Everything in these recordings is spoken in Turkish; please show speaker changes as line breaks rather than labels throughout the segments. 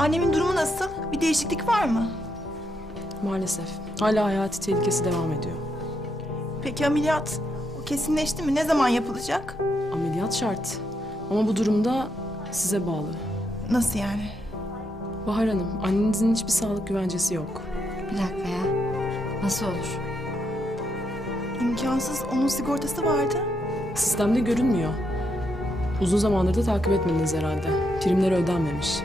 Annemin durumu nasıl? Bir değişiklik var mı?
Maalesef. Hala hayati tehlikesi devam ediyor.
Peki ameliyat? O kesinleşti mi? Ne zaman yapılacak?
Ameliyat şart. Ama bu durumda size bağlı.
Nasıl yani?
Bahar Hanım, annenizin hiçbir sağlık güvencesi yok.
Bir dakika ya. Nasıl olur?
İmkansız. Onun sigortası vardı.
Sistemde görünmüyor. Uzun zamandır da takip etmediniz herhalde. Primleri ödenmemiş.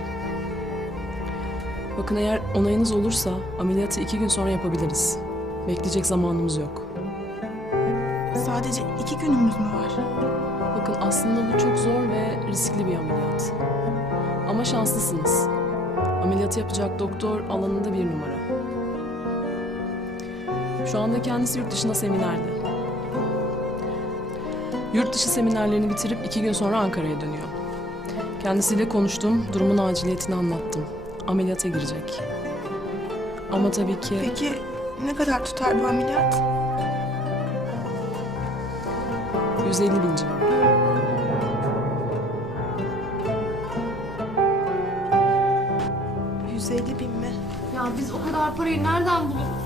Bakın eğer onayınız olursa ameliyatı iki gün sonra yapabiliriz. Bekleyecek zamanımız yok.
Sadece iki günümüz mü var?
Bakın aslında bu çok zor ve riskli bir ameliyat. Ama şanslısınız. Ameliyatı yapacak doktor alanında bir numara. Şu anda kendisi yurt dışında seminerde. Yurt dışı seminerlerini bitirip iki gün sonra Ankara'ya dönüyor. Kendisiyle konuştum, durumun aciliyetini anlattım. Ameliyata girecek. Ama tabii ki...
Peki ne kadar tutar bu ameliyat?
150 bin civarı.
...150 bin mi?
Ya biz o kadar parayı nereden buluruz?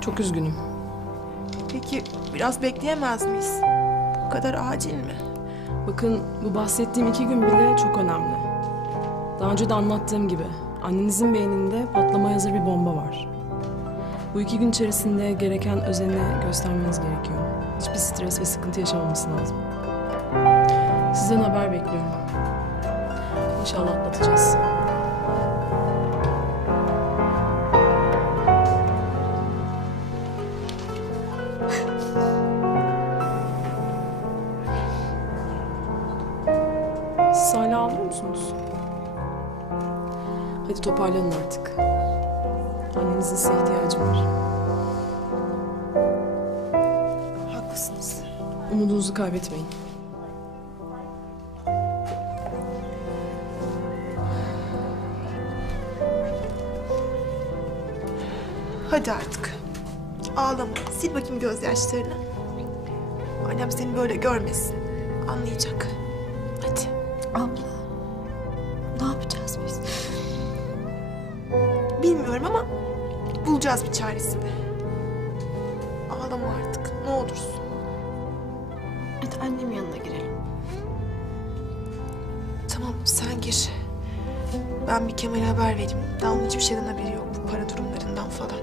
Çok üzgünüm.
Peki biraz bekleyemez miyiz? Bu kadar acil mi?
Bakın bu bahsettiğim iki gün bile çok önemli. Daha önce de anlattığım gibi annenizin beyninde patlamaya hazır bir bomba var. Bu iki gün içerisinde gereken özeni göstermeniz gerekiyor. Hiçbir stres ve sıkıntı yaşamaması lazım. Sizden haber bekliyorum. İnşallah atlatacağız. Siz hala ağlıyor musunuz? Hadi toparlanın artık. Annenizin size ihtiyacı var.
Haklısınız.
Umudunuzu kaybetmeyin.
Hadi artık. Ağlama. Sil bakayım gözyaşlarını. Annem seni böyle görmesin. Anlayacak. Hadi.
Abla. Ne yapacağız biz?
Bilmiyorum ama bulacağız bir çaresini. Ağlama artık. Ne olursun.
Hadi annemin yanına girelim.
Tamam sen gir. Ben bir Kemal'e haber vereyim. Daha onun hiçbir şeyden haberi yok. Bu para durumlarından falan.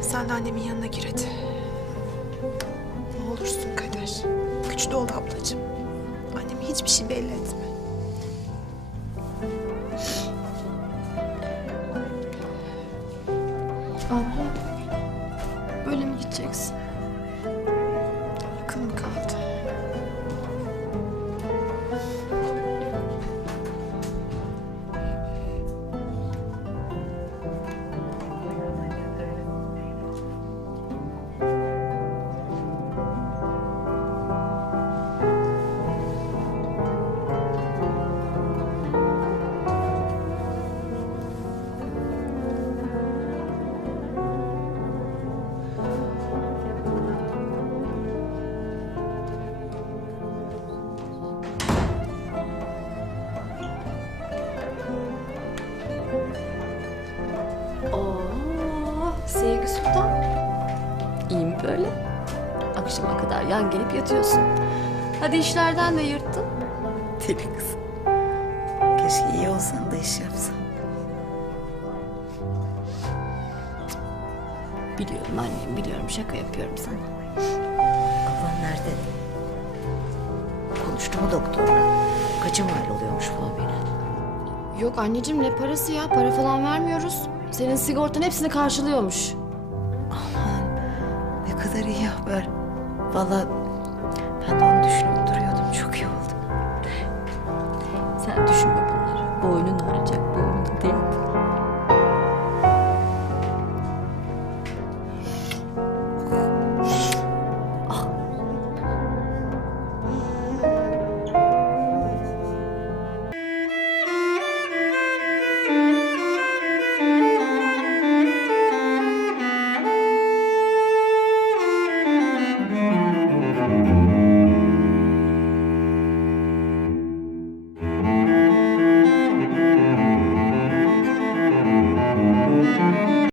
Sen de annemin yanına gir hadi. Ne olursun Kader. Güçlü ol ablacığım. Anneme hiçbir şey belli etme.
Abla. Oo, sevgi sultan. İyi mi böyle? Akşama kadar yan gelip yatıyorsun. Hadi işlerden de yırttın.
Deli kız. Keşke iyi olsan da iş yapsan.
Biliyorum annem biliyorum şaka yapıyorum sana.
Baban nerede? Konuştu mu doktorla? Kaça mal oluyormuş bu ameliyat?
Yok anneciğim ne parası ya para falan vermiyoruz. Senin sigortan hepsini karşılıyormuş.
Aman ne kadar iyi haber. Vallahi ben de